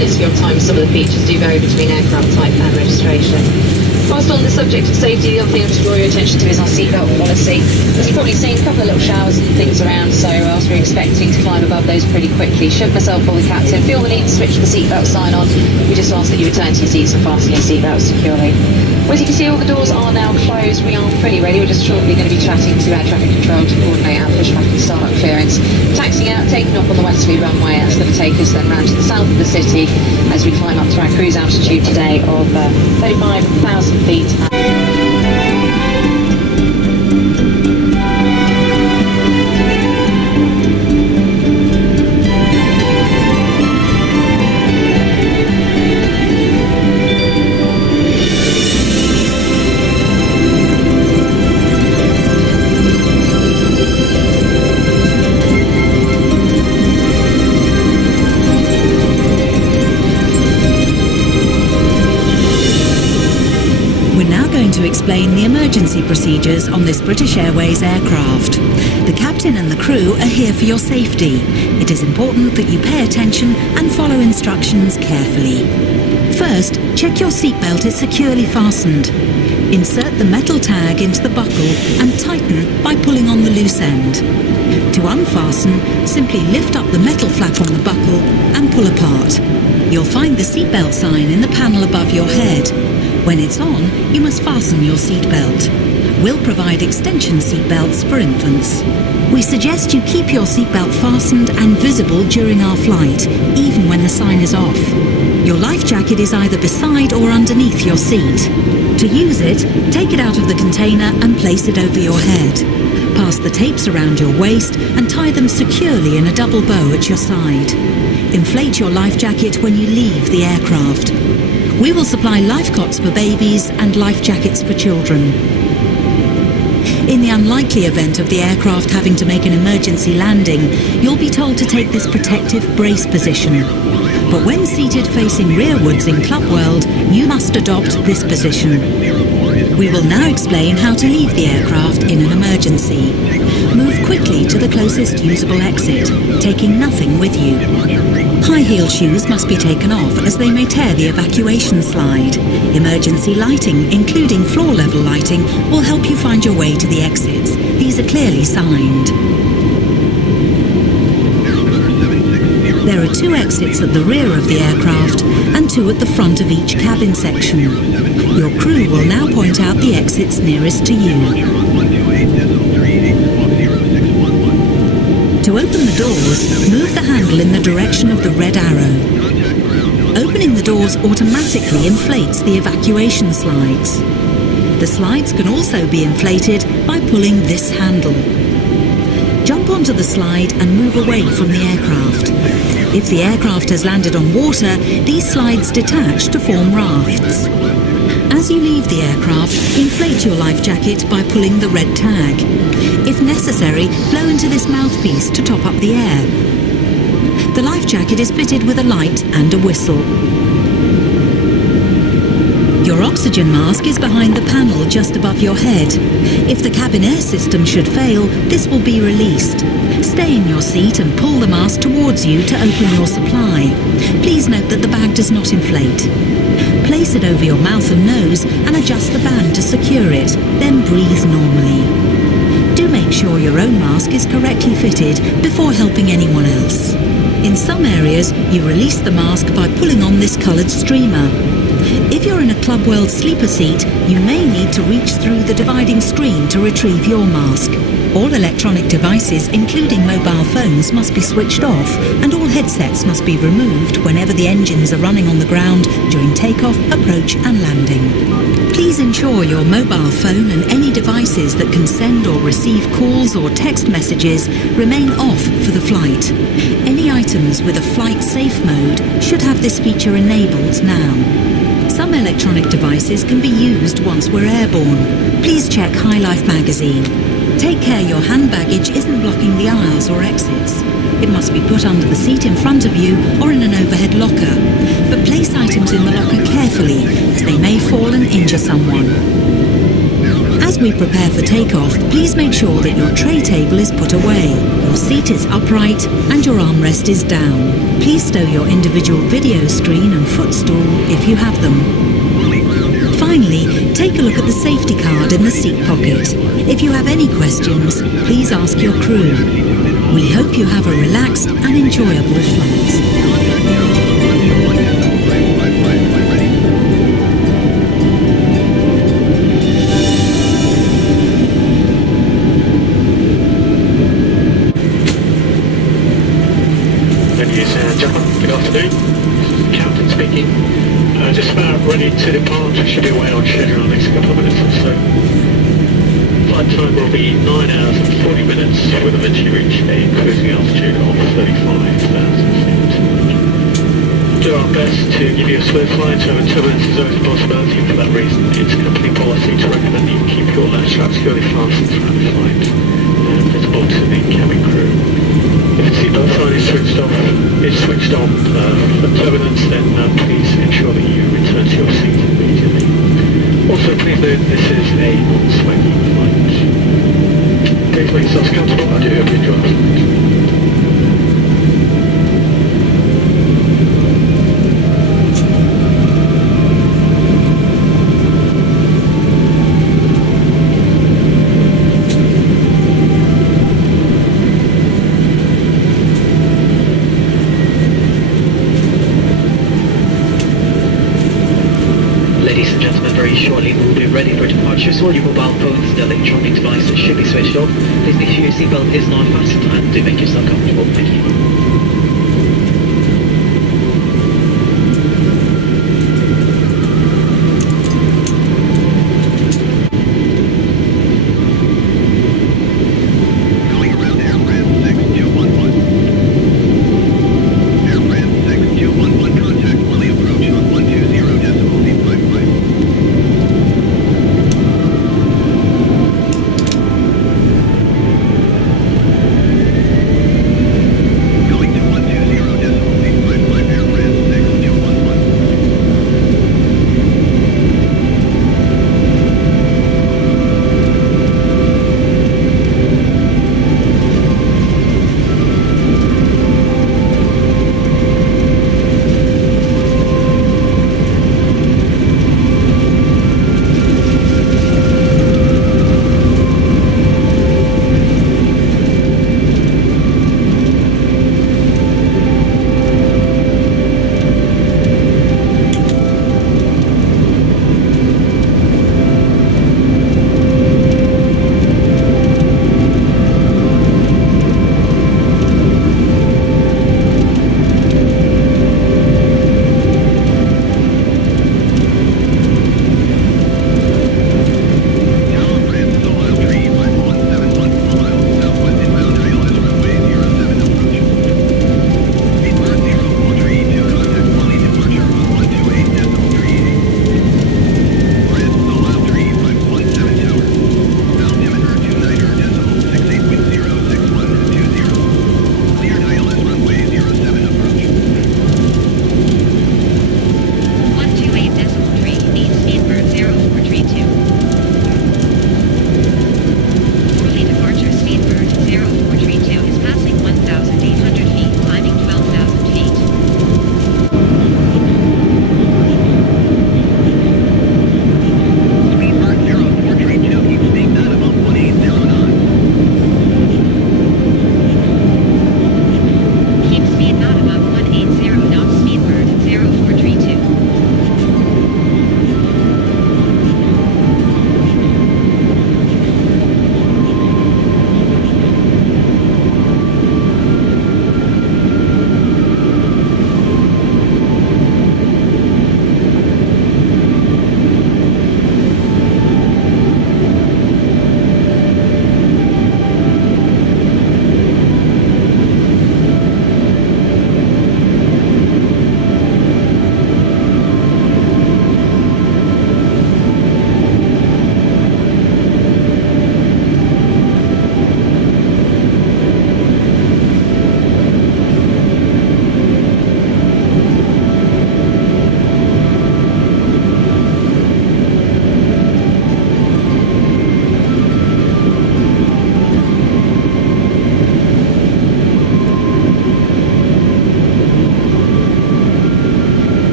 minutes of your time. Some of the features do vary between aircraft type and registration. Whilst on the subject of safety, the other thing to draw your attention to is our seatbelt policy. As you've probably seen, a couple of little showers and things around, so whilst we're expecting to climb above those pretty quickly, should myself or the captain feel the need to switch the seatbelt sign on, we just ask that you return to your seats and fasten your seatbelt securely. Well, as you can see, all the doors are now closed. We are pretty ready. We're just shortly going to be chatting to our traffic control to coordinate our pushback and start clearance. Taxiing out, taking off on the westerly runway. That's going to take us then round to the south of the city as we climb up to our cruise altitude today of 35,000 feet. To explain the emergency procedures on this British Airways aircraft. The captain and the crew are here for your safety. It is important that you pay attention and follow instructions carefully. First, check your seatbelt is securely fastened. Insert the metal tag into the buckle and tighten by pulling on the loose end. To unfasten, simply lift up the metal flap on the buckle and pull apart. You'll find the seatbelt sign in the panel above your head. When it's on, you must fasten your seatbelt. We'll provide extension seatbelts for infants. We suggest you keep your seatbelt fastened and visible during our flight, even when the sign is off. Your life jacket is either beside or underneath your seat. To use it, take it out of the container and place it over your head. Pass the tapes around your waist and tie them securely in a double bow at your side. Inflate your life jacket when you leave the aircraft. We will supply life cots for babies and life jackets for children. In the unlikely event of the aircraft having to make an emergency landing, you'll be told to take this protective brace position. But when seated facing rearwards in Club World, you must adopt this position. We will now explain how to leave the aircraft in an emergency. Move quickly to the closest usable exit, taking nothing with you. High heel shoes must be taken off as they may tear the evacuation slide. Emergency lighting, including floor level lighting, will help you find your way to the exits. These are clearly signed. There are 2 exits at the rear of the aircraft and 2 at the front of each cabin section. Your crew will now point out the exits nearest to you. To open the doors, move the handle in the direction of the red arrow. Opening the doors automatically inflates the evacuation slides. The slides can also be inflated by pulling this handle. Jump onto the slide and move away from the aircraft. If the aircraft has landed on water, these slides detach to form rafts. As you leave the aircraft, inflate your life jacket by pulling the red tag. If necessary, blow into this mouthpiece to top up the air. The life jacket is fitted with a light and a whistle. Your oxygen mask is behind the panel just above your head. If the cabin air system should fail, this will be released. Stay in your seat and pull the mask towards you to open your supply. Please note that the bag does not inflate. Place it over your mouth and nose and adjust the band to secure it, then breathe normally. Do make sure your own mask is correctly fitted before helping anyone else. In some areas, you release the mask by pulling on this coloured streamer. If you're in a Club World sleeper seat, you may need to reach through the dividing screen to retrieve your mask. All electronic devices, including mobile phones, must be switched off, and all headsets must be removed whenever the engines are running on the ground during takeoff, approach and landing. Please ensure your mobile phone and any devices that can send or receive calls or text messages remain off for the flight. Any items with a flight safe mode should have this feature enabled now. Some electronic devices can be used once we're airborne. Please check High Life magazine. Take care your hand baggage isn't blocking the aisles or exits. It must be put under the seat in front of you or in an overhead locker. But place items in the locker carefully, as they may fall and injure someone. As we prepare for takeoff, please make sure that your tray table is put away, your seat is upright and your armrest is down. Please stow your individual video screen and footstool if you have them. Finally, take a look at the safety card in the seat pocket. If you have any questions, please ask your crew. We hope you have a relaxed and enjoyable flight. Ladies and gentlemen, good afternoon. This is the captain speaking. Just about ready to depart. Should be away on schedule in the next couple of minutes or so. Flight time will be 9 hours and 40 minutes. We'll eventually reach a cruising altitude of 35,000 feet. Do our best to give you a smooth flight, so turbulence is always a possibility. For that reason, it's company policy to recommend that you keep your latch straps securely fastened throughout the flight and visible to the cabin crew. If the seatbelt sign is switched on for turbulence, then please ensure that you return to your seat immediately. Also, please note this is a non-smoking flight. Please make yourselves comfortable. I do hope you enjoy the flight. Shortly we'll be ready for departure, so all your mobile phones and electronic devices should be switched off. Please make sure your seatbelt is not fastened and do make yourself comfortable.